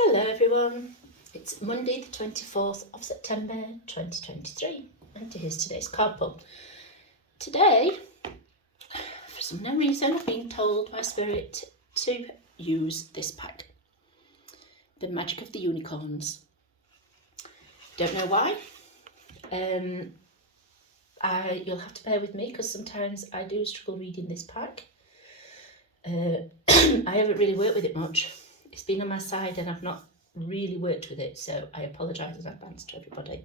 Hello everyone, it's Monday the 24th of September 2023 and here's today's card pull. Today, for some no reason, I've been told by Spirit to use this pack, The Magic of the Unicorns. Don't know why. You'll have to bear with me because sometimes I do struggle reading this pack. I haven't really worked with it much. It's been on my side and I've not really worked with it, so I apologise in advance to everybody.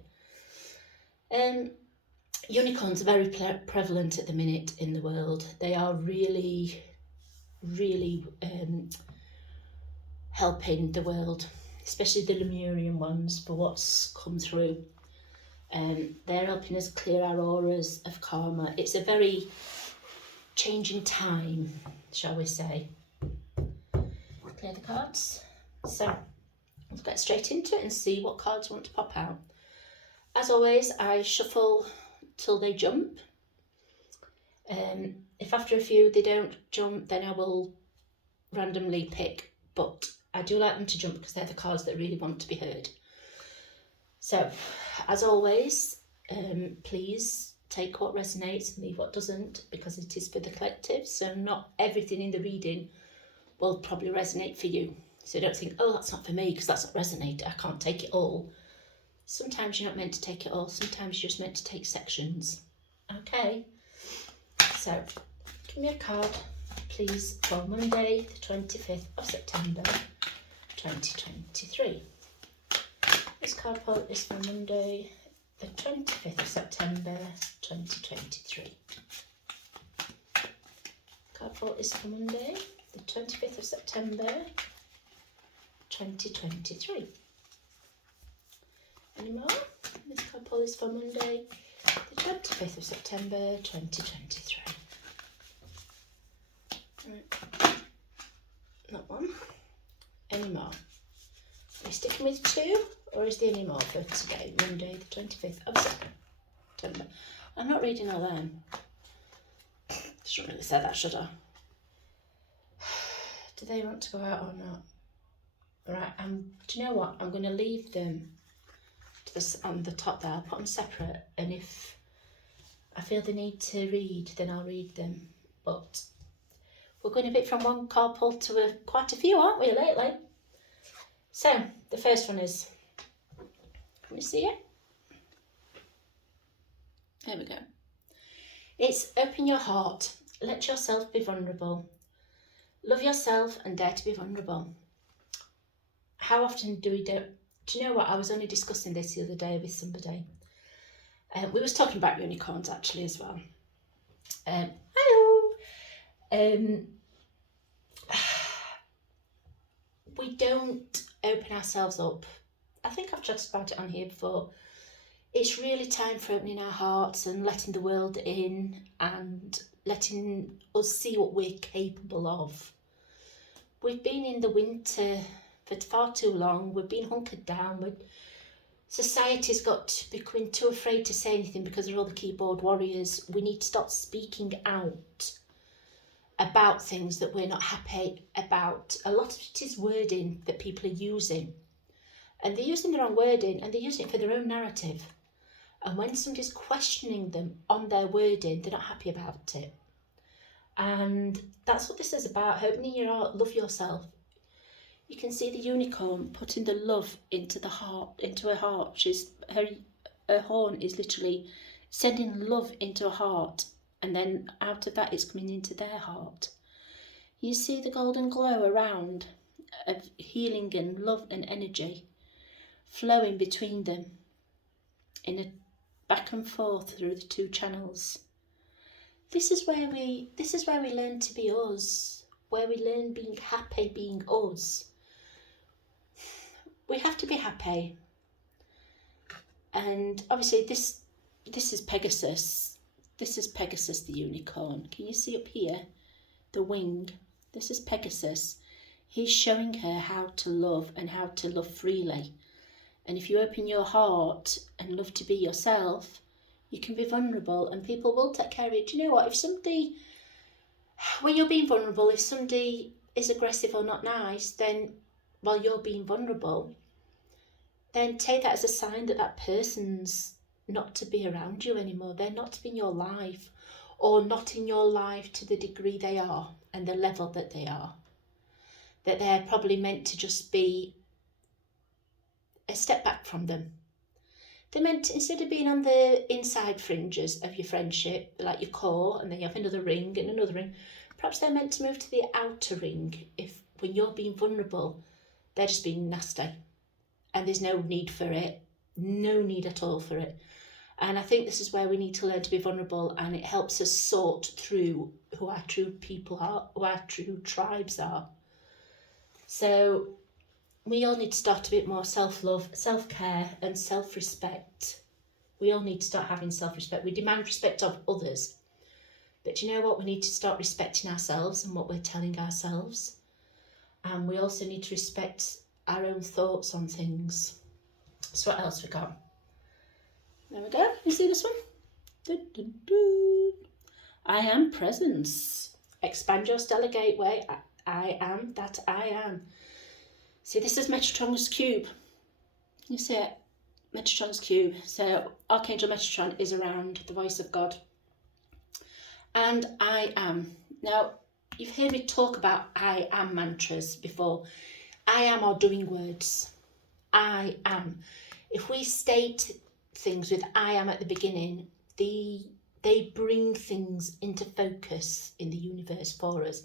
Unicorns are very prevalent at the minute in the world. They are really helping the world, especially the Lemurian ones, for what's come through. They're helping us clear our auras of karma. It's a very changing time, shall we say. Clear the cards. So let's get straight into it and see what cards want to pop out. As always, I shuffle till they jump. If after a few they don't jump, then I will randomly pick, but I do like them to jump because they're the cards that really want to be heard. So, as always, please take what resonates and leave what doesn't, because it is for the collective, so not everything in the reading will probably resonate for you. So don't think, oh, that's not for me because that's not resonate. I can't take it all. Sometimes you're not meant to take it all. Sometimes you're just meant to take sections. Okay. So give me a card, please, for Monday, the 25th of September, 2023. This card pull is for Monday, the 25th of September, 2023. Card pull is for Monday, the 25th of September, 2023. Any more? This card pull is for Monday, the 25th of September, 2023. Right. Not one. Any more? Are we sticking with two, or is there any more for today, Monday, the 25th of September? I'm not reading all them. Shouldn't really say that, should I? Do they want to go out or not? Right, do you know what? I'm going to leave them to this, on the top there. I'll put them separate, and if I feel the need to read, then I'll read them. But we're going a bit from one card pull to quite a few, aren't we, lately? So, the first one is, can you see it? There we go. It's open your heart. Let yourself be vulnerable. Love yourself and dare to be vulnerable. How often do you know what? I was only discussing this the other day with somebody. We was talking about unicorns actually as well. Hello. We don't open ourselves up. I think I've chatted about it on here before. It's really time for opening our hearts and letting the world in and letting us see what we're capable of. We've been in the winter for far too long. We've been hunkered down. Society's got becoming too afraid to say anything because they're all the keyboard warriors. We need to start speaking out about things that we're not happy about. A lot of it is wording that people are using. And they're using the wrong wording and they're using it for their own narrative. And when somebody's questioning them on their wording, they're not happy about it. And that's what this is about, opening your heart, love yourself. You can see the unicorn putting the love into the heart, into her heart. Her horn is literally sending love into her heart, and then out of that it's coming into their heart. You see the golden glow around of healing and love and energy flowing between them in a back and forth through the two channels. This is where we learn to be us, where we learn being happy, being us. We have to be happy. And obviously this is Pegasus. This is Pegasus the unicorn. Can you see up here the wing? This is Pegasus. He's showing her how to love and how to love freely. And if you open your heart and love to be yourself, you can be vulnerable and people will take care of it. Do you know what? When you're being vulnerable, if somebody is aggressive or not nice, then while you're being vulnerable, then take that as a sign that that person's not to be around you anymore. They're not to be in your life, or not in your life to the degree they are and the level that they are. That they're probably meant to just be a step back from them. They're meant to, instead of being on the inside fringes of your friendship, like your core, and then you have another ring and another ring, perhaps they're meant to move to the outer ring. If when you're being vulnerable, they're just being nasty. And there's no need for it, no need at all for it. And I think this is where we need to learn to be vulnerable, and it helps us sort through who our true people are, who our true tribes are. So we all need to start a bit more self-love, self-care and self-respect. We all need to start having self-respect. We demand respect of others. But you know what? We need to start respecting ourselves and what we're telling ourselves. And we also need to respect our own thoughts on things. So what else we got? There we go. You see this one? Dun, dun, dun. I am presence. Expand your stellar gateway. I am that I am. See, this is Metatron's cube. You see it? Metatron's cube. So Archangel Metatron is around the voice of God. And I am. Now, you've heard me talk about I am mantras before. I am are doing words. I am. If we state things with I am at the beginning, they bring things into focus in the universe for us.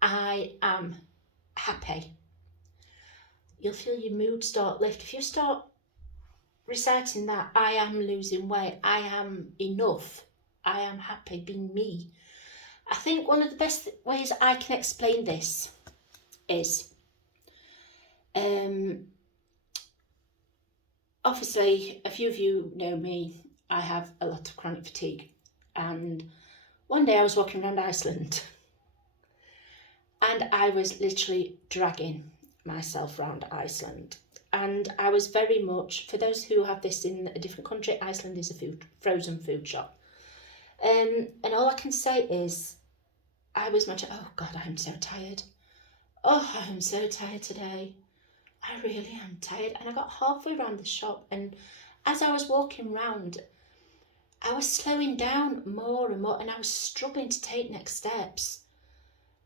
I am happy. You'll feel your mood start lift. If you start reciting that, I am losing weight, I am enough, I am happy being me. I think one of the best ways I can explain this is, obviously, a few of you know me, I have a lot of chronic fatigue. And one day I was walking around Iceland and I was literally dragging myself around Iceland. And I was very much, for those who have this in a different country, Iceland is a frozen food shop. And all I can say is, I was much, oh God, I'm so tired. Oh, I'm so tired today. I really am tired. And I got halfway around the shop, and as I was walking round, I was slowing down more and more, and I was struggling to take next steps.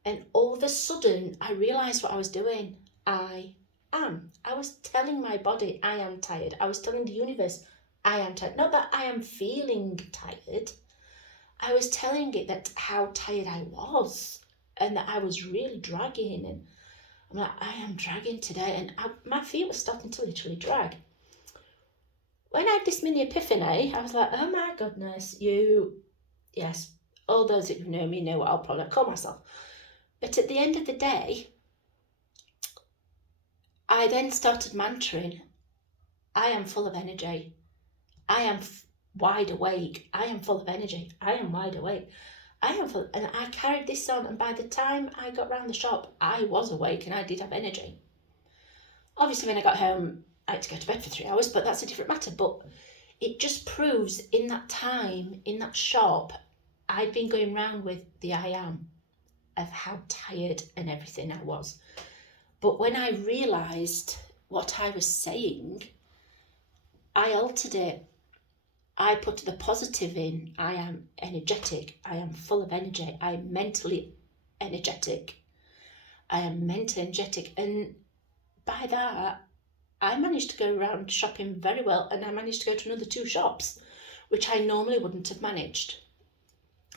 And all of a sudden, I realised what I was doing. I am. I was telling my body I am tired. I was telling the universe I am tired. Not that I am feeling tired. I was telling it that how tired I was, and that I was really dragging. And I'm like, I am dragging today. And my feet were starting to literally drag. When I had this mini epiphany, I was like, oh my goodness, yes, all those that know me know what I'll probably call myself. But at the end of the day, I then started mantraing, I am full of energy. I am wide awake. I am full of energy. I am wide awake. I am full, and I carried this on, and by the time I got round the shop, I was awake and I did have energy. Obviously, when I got home, I had to go to bed for 3 hours, but that's a different matter. But it just proves in that time, in that shop, I'd been going round with the I am of how tired and everything I was. But when I realised what I was saying, I altered it. I put the positive in. I am energetic. I am full of energy. I am mentally energetic. I am mentally energetic. And by that, I managed to go around shopping very well, and I managed to go to another 2 shops, which I normally wouldn't have managed.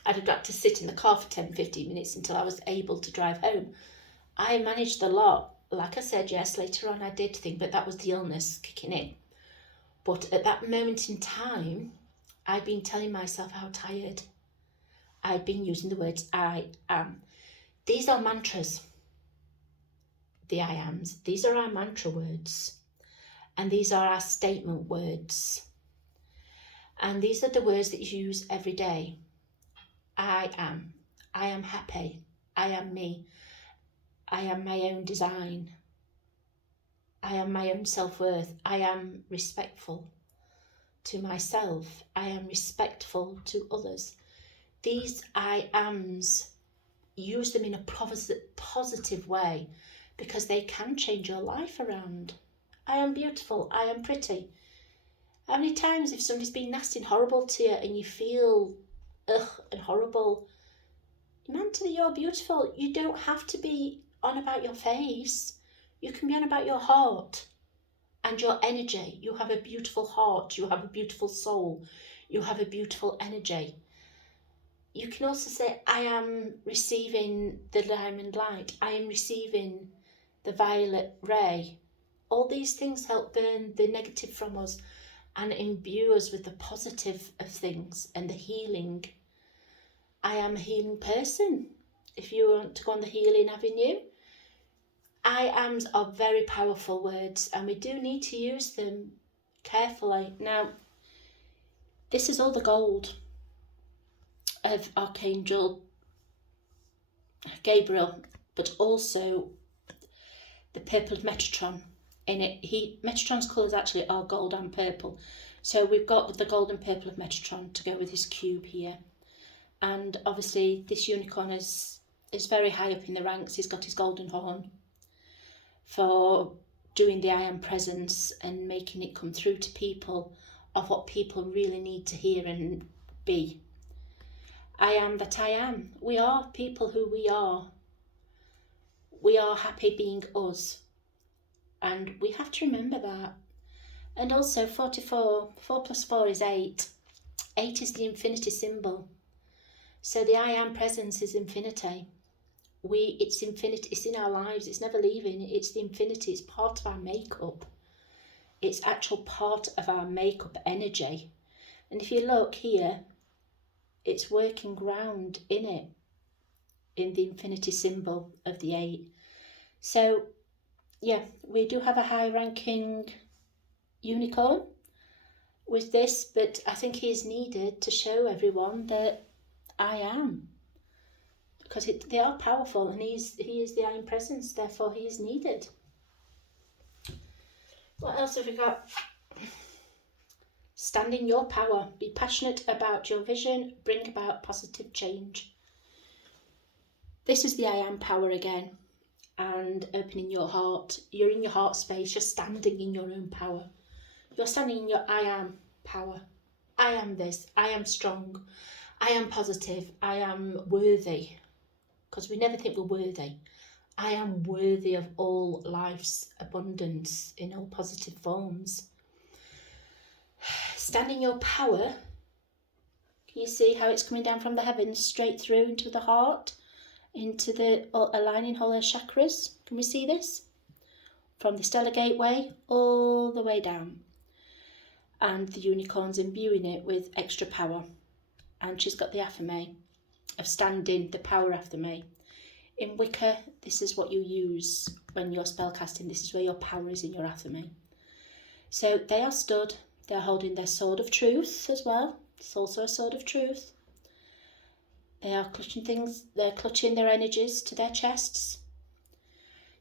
I'd have got to sit in the car for 10-15 minutes until I was able to drive home. I managed the lot. Like I said, yes, later on I did think, but that was the illness kicking in. But at that moment in time, I'd been telling myself how tired. I'd been using the words I am. These are mantras. The I ams. These are our mantra words. And these are our statement words. And these are the words that you use every day. I am. I am happy. I am me. I am my own design. I am my own self-worth. I am respectful to myself. I am respectful to others. These I ams, use them in a positive way. because they can change your life around. I am beautiful, I am pretty. How many times if somebody's been nasty and horrible to you and you feel ugh and horrible, mentally you're beautiful. You don't have to be on about your face. You can be on about your heart and your energy. You have a beautiful heart, you have a beautiful soul, you have a beautiful energy. You can also say, I am receiving the diamond light, I am receiving the violet ray. All these things help burn the negative from us and imbue us with the positive of things and the healing. I am a healing person. If you want to go on the healing avenue, I ams are very powerful words, and we do need to use them carefully. Now, this is all the gold of Archangel Gabriel, but also the purple of Metatron in it. Metatron's colours actually are gold and purple, so we've got the gold and purple of Metatron to go with his cube here. And obviously this unicorn is very high up in the ranks. He's got his golden horn for doing the I am presence and making it come through to people of what people really need to hear and be. I am that I am. We are people who we are. We are happy being us. And we have to remember that. And also 44, 4 plus 4 is 8. 8 is the infinity symbol. So the I am presence is infinity. It's infinity, it's in our lives, it's never leaving, it's the infinity, it's part of our makeup. It's actual part of our makeup energy. And if you look here, it's working ground in it, in the infinity symbol of the 8. So yeah, we do have a high ranking unicorn with this, but I think he is needed to show everyone that I am. Because they are powerful, and he is the I am presence, therefore he is needed. What else have we got? Stand in your power. Be passionate about your vision. Bring about positive change. This is the I am power again. And opening your heart. You're in your heart space. You're standing in your own power. You're standing in your I am power. I am this. I am strong. I am positive. I am worthy. Because we never think we're worthy. I am worthy of all life's abundance in all positive forms. Stand in your power. Can you see how it's coming down from the heavens straight through into the heart, into the aligning all our chakras? Can we see this? From the stellar gateway all the way down. And the unicorn's imbuing it with extra power. And she's got the aphame of standing, the power after me. In Wicca, this is what you use when you're spellcasting. This is where your power is in your aphame. So they are stood. They're holding their sword of truth as well. It's also a sword of truth. They are clutching things. They're clutching their energies to their chests.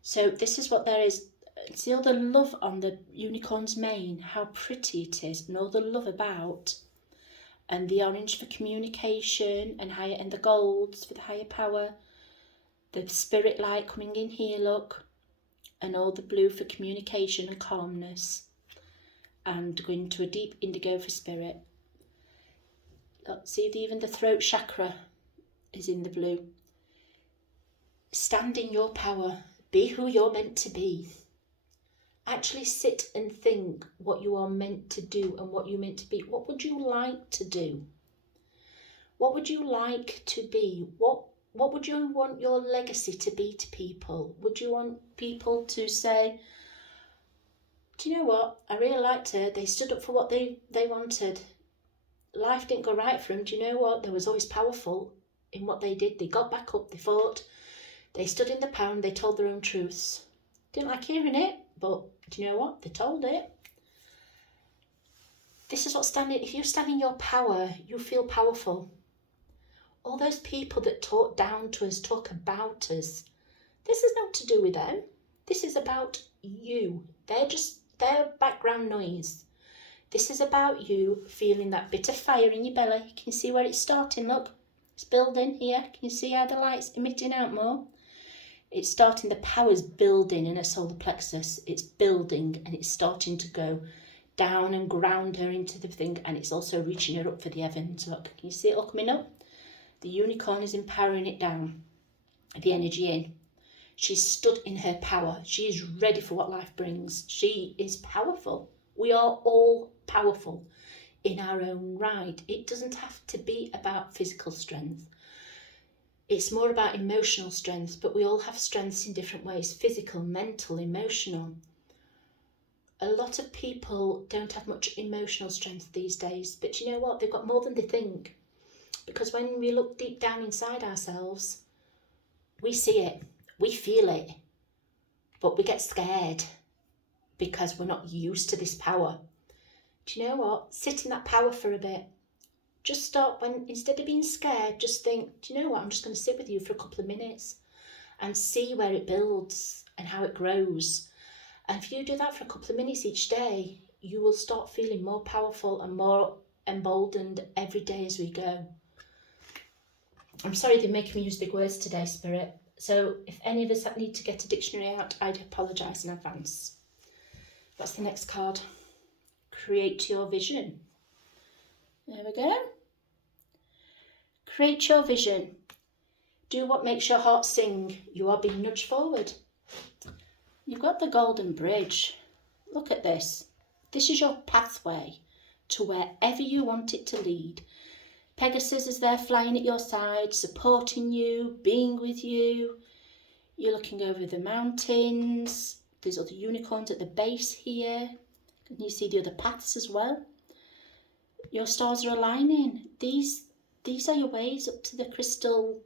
So this is what there is. See all the love on the unicorn's mane, how pretty it is, and all the love about. And the orange for communication, and the golds for the higher power. The spirit light coming in here, look. And all the blue for communication and calmness. And going to a deep indigo for spirit. Look, see, even the throat chakra is in the blue. Stand in your power. Be who you're meant to be. Actually sit and think what you are meant to do and what you're meant to be. What would you like to do? What would you like to be? What would you want your legacy to be to people? Would you want people to say, do you know what? I really liked her. They stood up for what they wanted. Life didn't go right for them. Do you know what? They was always powerful in what they did. They got back up. They fought. They stood in the power and they told their own truths. Didn't like hearing it, but do you know what? They told it. This is what if you stand in your power, you feel powerful. All those people that talk down to us, talk about us, this is not to do with them. This is about you. They're background noise. This is about you feeling that bit of fire in your belly. Can you see where it's starting? Look, it's building here. Can you see how the light's emitting out more? It's starting, the power's building in her solar plexus. It's building and it's starting to go down and ground her into the thing, and it's also reaching her up for the heavens. Look, can you see it all coming up? The unicorn is empowering it down, the energy in. She's stood in her power. She is ready for what life brings. She is powerful. We are all powerful in our own right. It doesn't have to be about physical strength. It's more about emotional strength, but we all have strengths in different ways: physical, mental, emotional. A lot of people don't have much emotional strength these days, but you know what? They've got more than they think. Because when we look deep down inside ourselves, we see it, we feel it, but we get scared because we're not used to this power. Do you know what? Sit in that power for a bit. Just stop, when instead of being scared, just think, do you know what? I'm just going to sit with you for a couple of minutes and see where it builds and how it grows. And if you do that for a couple of minutes each day, you will start feeling more powerful and more emboldened every day as we go. I'm sorry they're making me use big words today, Spirit. So if any of us need to get a dictionary out, I'd apologise in advance. That's the next card. Create your vision. There we go. Create your vision. Do what makes your heart sing. You are being nudged forward. You've got the golden bridge. Look at this. This is your pathway to wherever you want it to lead. Pegasus is there flying at your side, supporting you, being with you. You're looking over the mountains. There's other unicorns at the base here. Can you see the other paths as well? Your stars are aligning. These are your ways up to the crystal.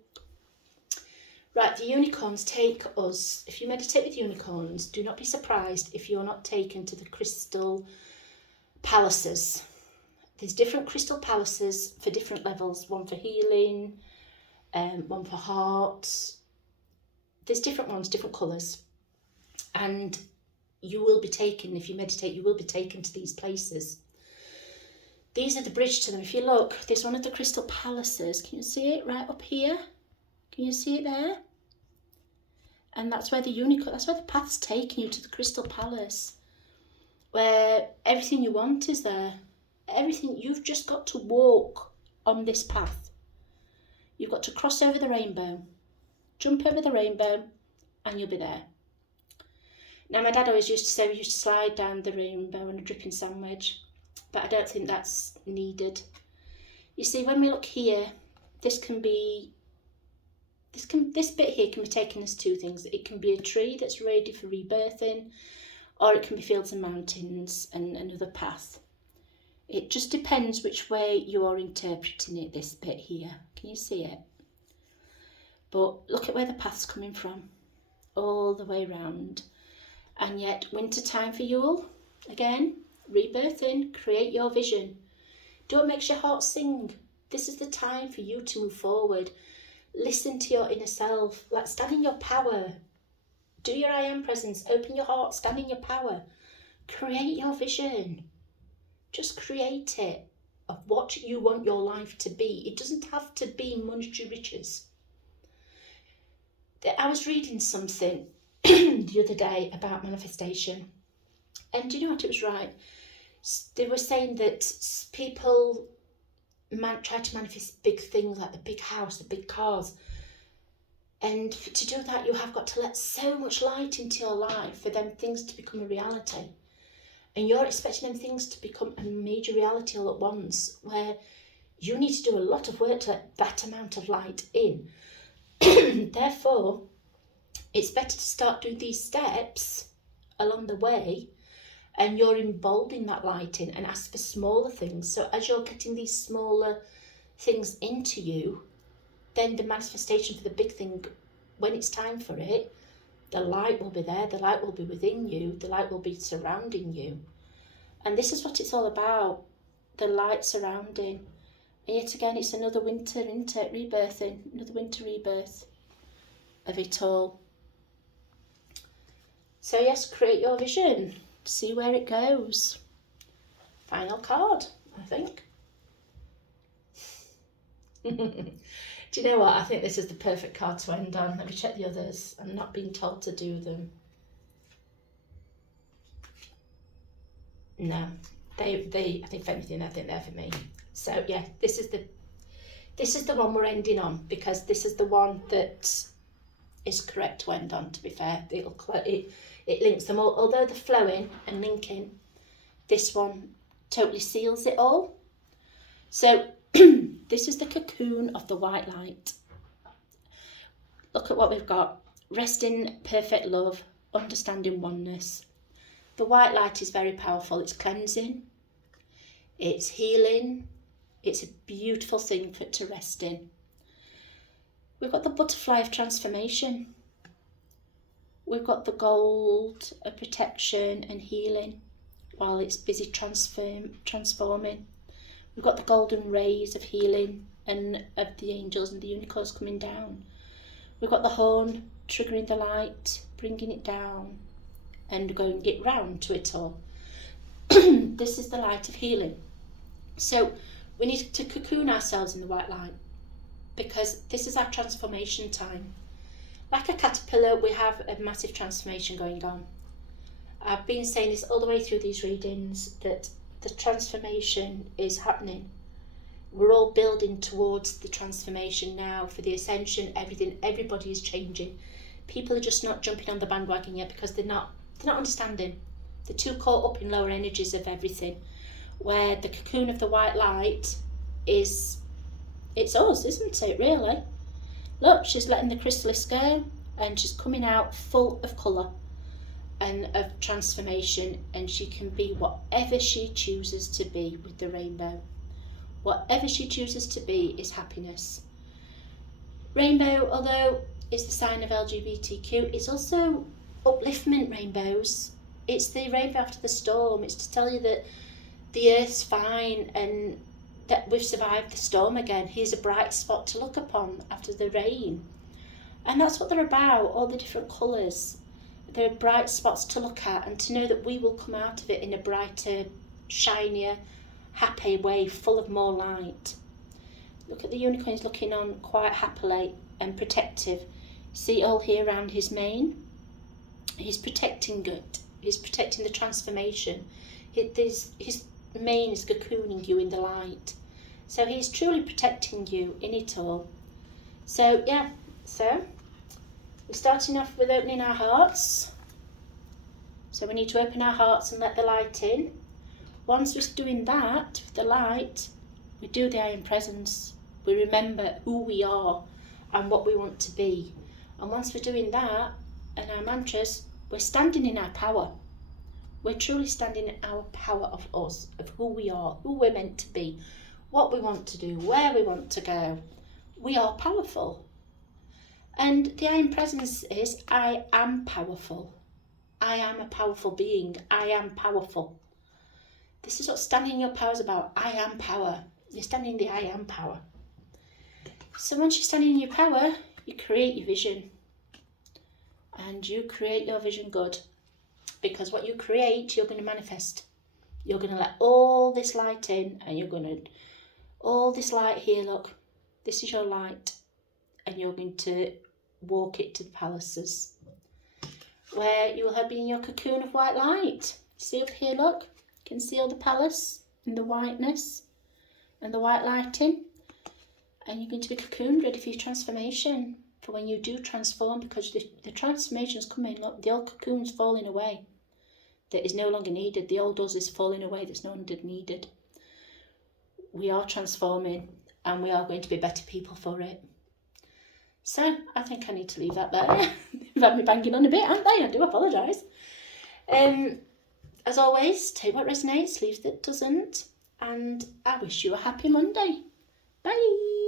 Right, the unicorns take us. If you meditate with unicorns, do not be surprised if you're not taken to the crystal palaces. There's different crystal palaces for different levels. One for healing, one for hearts. There's different ones, different colours. And you will be taken, if you meditate, you will be taken to these places. These are the bridge to them. If you look, there's one of the crystal palaces. Can you see it right up here? Can you see it there? And that's where that's where the path's taking you, to the crystal palace, where everything you want is there. Everything, you've just got to walk on this path. You've got to cross over the rainbow, jump over the rainbow, and you'll be there. Now, my dad always used to say we used to slide down the rainbow on a dripping sandwich, but I don't think that's needed. You see, when we look here, this bit here can be taken as two things. It can be a tree that's ready for rebirthing, or it can be fields and mountains and another path. It just depends which way you are interpreting it, this bit here. Can you see it? But look at where the path's coming from, all the way round. And yet, winter time for Yule, again, rebirthing, create your vision. Do what makes your heart sing. This is the time for you to move forward. Listen to your inner self, like stand in your power. Do your I am presence, open your heart, stand in your power. Create your vision. Just create it of what you want your life to be. It doesn't have to be monetary riches. I was reading something the other day about manifestation, and do you know what, it was right. They were saying that people try to manifest big things, like the big house, the big cars, and to do that you have got to let so much light into your life for them things to become a reality. And you're expecting them things to become a major reality all at once, where you need to do a lot of work to let that amount of light in. Therefore, it's better to start doing these steps along the way, and you're emboldening that light in, and ask for smaller things. So as you're getting these smaller things into you, then the manifestation for the big thing, when it's time for it, the light will be there, the light will be within you, the light will be surrounding you. And this is what it's all about, the light surrounding. And yet again, it's another winter rebirthing, another winter rebirth of it all. So yes, create your vision, see where it goes. Final card, I think. Do Do you know what? I think this is the perfect card to end on. Let me check the others. I'm not being told to do them. No, they. I think if anything, I think they're for me. So yeah, this is the one we're ending on, because this is the one that is correct to end on. To be fair, it links them all. Although they're flowing and linking, this one totally seals it all. So this is the cocoon of the white light. Look at what we've got. Rest in perfect love, understanding oneness. The white light is very powerful. It's cleansing, it's healing, it's a beautiful thing for it to rest in. We've got the butterfly of transformation. We've got the gold of protection and healing while it's busy transforming. We've got the golden rays of healing and of the angels and the unicorns coming down. We've got the horn triggering the light, bringing it down and going it round to it all. This is the light of healing. So we need to cocoon ourselves in the white light, because this is our transformation time. Like a caterpillar, we have a massive transformation going on. I've been saying this all the way through these readings, that the transformation is happening. We're all building towards the transformation now, for the ascension, everything, everybody is changing. People are just not jumping on the bandwagon yet, because they're not understanding. They're too caught up in lower energies of everything, where the cocoon of the white light it's us, isn't it, really? Look, she's letting the chrysalis go, and she's coming out full of colour and of transformation, and she can be whatever she chooses to be with the rainbow. Whatever she chooses to be is happiness. Rainbow, although it's the sign of LGBTQ, it's also upliftment rainbows. It's the rainbow after the storm. It's to tell you that the earth's fine and that we've survived the storm again. Here's a bright spot to look upon after the rain. And that's what they're about, all the different colours. They're bright spots to look at, and to know that we will come out of it in a brighter, shinier, happy way, full of more light. Look at the unicorns looking on quite happily and protective. See all here around his mane? He's protecting it. He's protecting the transformation. His mane is cocooning you in the light. So he's truly protecting you in it all. So yeah, so we're starting off with opening our hearts. So we need to open our hearts and let the light in. Once we're doing that with the light, we do the I am presence. We remember who we are and what we want to be. And once we're doing that and our mantras, we're standing in our power. We're truly standing in our power of us, of who we are, who we're meant to be, what we want to do, where we want to go. We are powerful. And the I am presence is I am powerful. I am a powerful being. I am powerful. This is what standing in your power is about. I am power. You're standing in the I am power. So once you're standing in your power, you create your vision. And you create your vision good. Because what you create, you're going to manifest. You're going to let all this light in, and you're going to, all this light here, look, this is your light. And you're going to walk it to the palaces, where you will have been in your cocoon of white light. See over here, look, you can see all the palace and the whiteness and the white lighting. And you're going to be cocooned, ready for your transformation, for when you do transform, because the transformation's coming. Look, the old cocoon's falling away. That is no longer needed. The old us is falling away. That's no longer needed. We are transforming, and we are going to be better people for it. So I think I need to leave that there. You've had me banging on a bit, haven't they? I do apologise. As always, take what resonates, leave that doesn't. And I wish you a happy Monday. Bye.